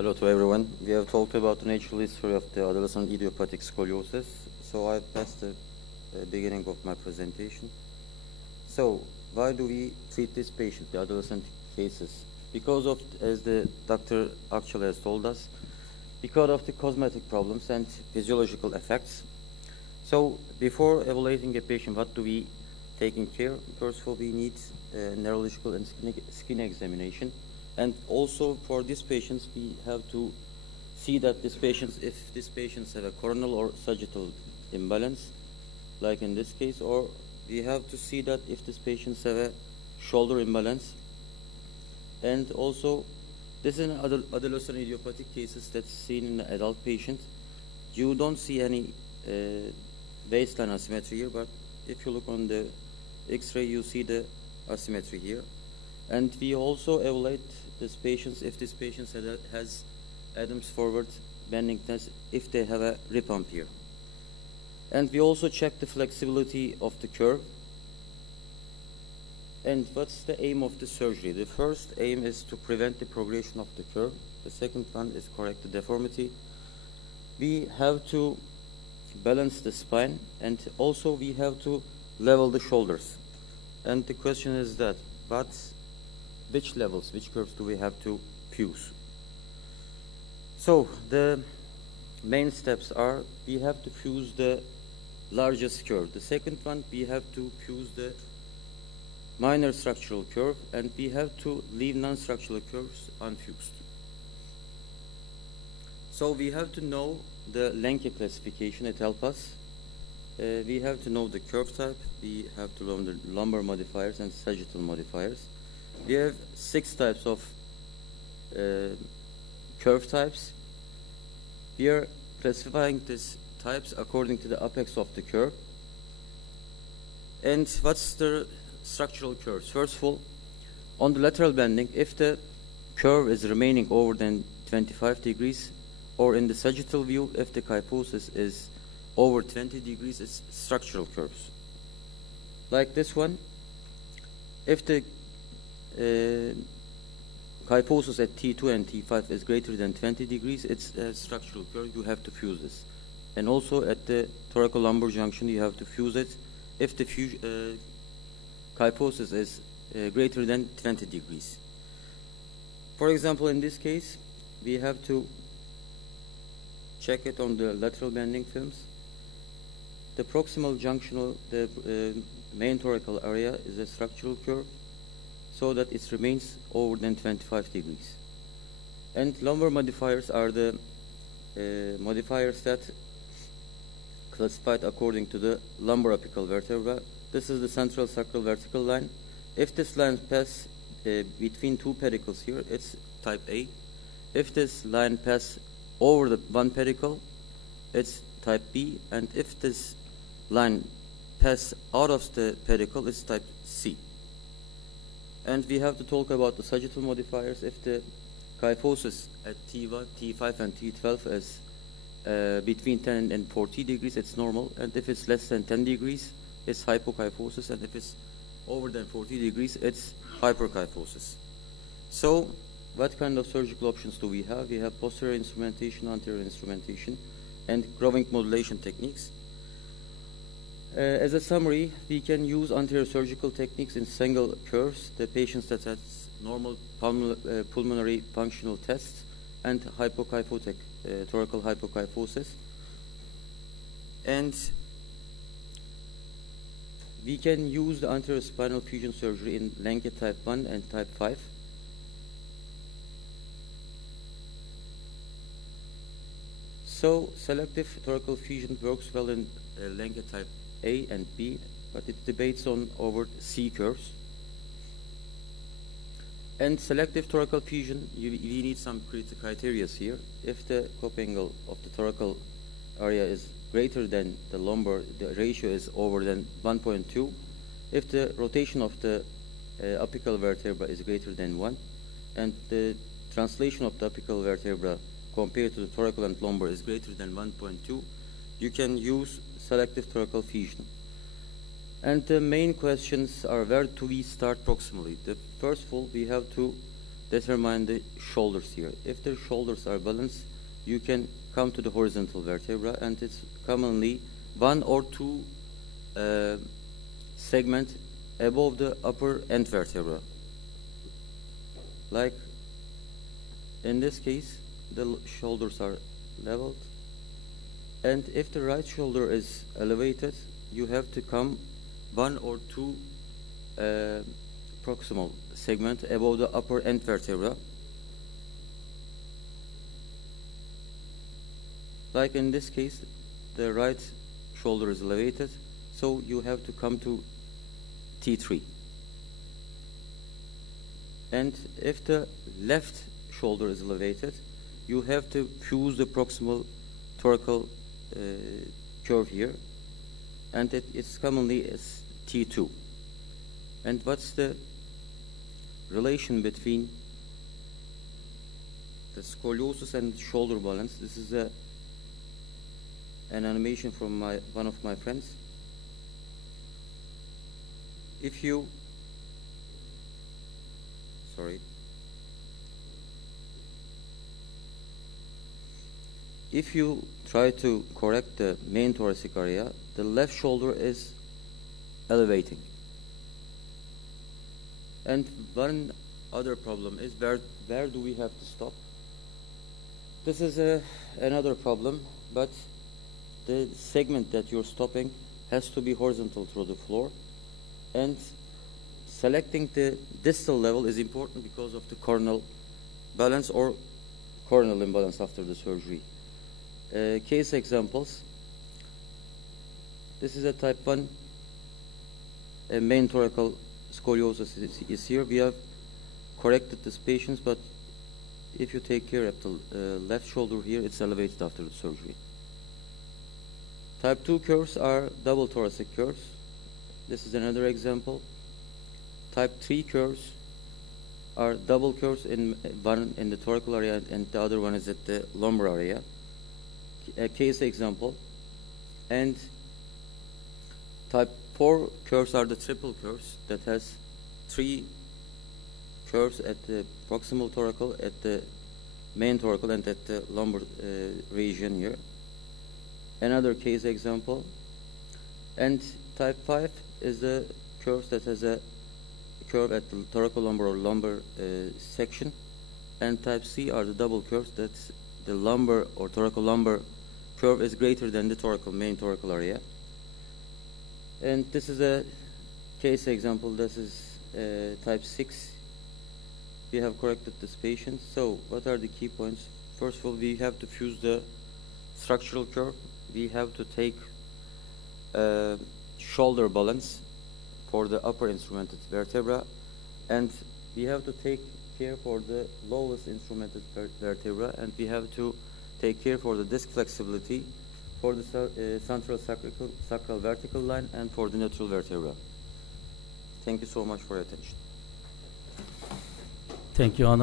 Hello to everyone. We have talked about the natural history of the adolescent idiopathic scoliosis. So I passed the beginning of my presentation. So why do we treat this patient, the adolescent cases? Because of, as the doctor actually has told us, because of the cosmetic problems and physiological effects. So before evaluating a patient, what do we take in care? First of all, we need neurological and skin examination. And also for these patients, we have to see that these patients, if these patients have a coronal or sagittal imbalance, like in this case, or we have to see that if these patients have a shoulder imbalance. And also, this is an adolescent idiopathic cases that's seen in the adult patient. You don't see any baseline asymmetry here, but if you look on the X-ray, you see the asymmetry here. And we also evaluate these patients if this patient has Adams forward bending test, if they have a ripump here. And we also check the flexibility of the curve. And what's the aim of the surgery? The first aim is to prevent the progression of the curve. The second one is correct the deformity. We have to balance the spine, and also we have to level the shoulders. And the question is that, which levels, which curves do we have to fuse? So the main steps are, we have to fuse the largest curve. The second one, we have to fuse the minor structural curve, and we have to leave non-structural curves unfused. So we have to know the Lenke classification, it helps us. We have to know the curve type, we have to learn the lumbar modifiers and sagittal modifiers. We have 6 types of curve types. We are classifying these types according to the apex of the curve. And what's the structural curves? First of all, on the lateral bending, if the curve is remaining over than 25 degrees, or in the sagittal view, if the kyphosis is over 20 degrees, it's structural curves. Like this one, if the kyphosis at T2 and T5 is greater than 20 degrees, it's a structural curve, you have to fuse this. And also at the thoracolumbar junction, you have to fuse it if the kyphosis is greater than 20 degrees. For example, in this case, we have to check it on the lateral bending films. The proximal junctional, the main thoracal area is a structural curve, so that it remains over than 25 degrees. And lumbar modifiers are the modifiers that classified according to the lumbar apical vertebra. This is the central sacral vertical line. If this line passes between 2 pedicles here, it's type A. If this line passes over the 1 pedicle, it's type B. And if this line passes out of the pedicle, it's type C. And we have to talk about the sagittal modifiers. If the kyphosis at T1, T5, and T12 is between 10 and 40 degrees, it's normal. And if it's less than 10 degrees, it's hypokyphosis. And if it's over than 40 degrees, it's hyperkyphosis. So what kind of surgical options do we have? We have posterior instrumentation, anterior instrumentation, and growing modulation techniques. As a summary, we can use anterior surgical techniques in single curves, the patients that have normal pulmonary functional tests, and hypokyphotic, thoracal hypokyphosis. And we can use the anterior spinal fusion surgery in Lenke type 1 and type 5. So selective thoracal fusion works well in Lenke type A and B, but it debates on over C curves. And selective thoracal fusion, we need some criteria here. If the cup angle of the thoracal area is greater than the lumbar, the ratio is over than 1.2. If the rotation of the apical vertebra is greater than 1, and the translation of the apical vertebra compared to the thoracal and lumbar is greater than 1.2, you can use selective thoracal fusion. And the main questions are, where do we start proximally? First of all, we have to determine the shoulders here. If the shoulders are balanced, you can come to the horizontal vertebra, and it's commonly one or two segments above the upper end vertebra. Like in this case, the shoulders are leveled, and if the right shoulder is elevated, you have to come one or two proximal segment above the upper end vertebra. Like in this case, the right shoulder is elevated, so you have to come to T3. And if the left shoulder is elevated, you have to fuse the proximal thoracal curve here, and it's commonly as T2. And what's the relation between the scoliosis and shoulder balance? This is an animation from one of my friends. If you try to correct the main thoracic area, the left shoulder is elevating. And one other problem is where do we have to stop? This is another problem, but the segment that you're stopping has to be horizontal through the floor, and selecting the distal level is important because of the coronal balance or coronal imbalance after the surgery. Case examples. This is a type 1 main thoracal scoliosis is here. We have corrected this patient, but if you take care of the left shoulder here, it's elevated after the surgery. Type 2 curves are double thoracic curves. This is another example. Type 3 curves are double curves, one in the thoracal area and the other one is at the lumbar area. A case example. And type 4 curves are the triple curves that has 3 curves at the proximal thoracal, at the main thoracal, and at the lumbar region here. Another case example. And type 5 is the curves that has a curve at the thoracolumbar or lumbar section, and type C are the double curves that the lumbar or thoracolumbar curve is greater than the main thoracal area. And this is a case example. This is type 6. We have corrected this patient. So what are the key points? First of all, we have to fuse the structural curve. We have to take shoulder balance for the upper instrumented vertebra, and we have to take care for the lowest instrumented vertebra, and we have to take care for the disc flexibility for the central sacral vertical line and for the neutral vertebra. Thank you so much for your attention. Thank you, Onur.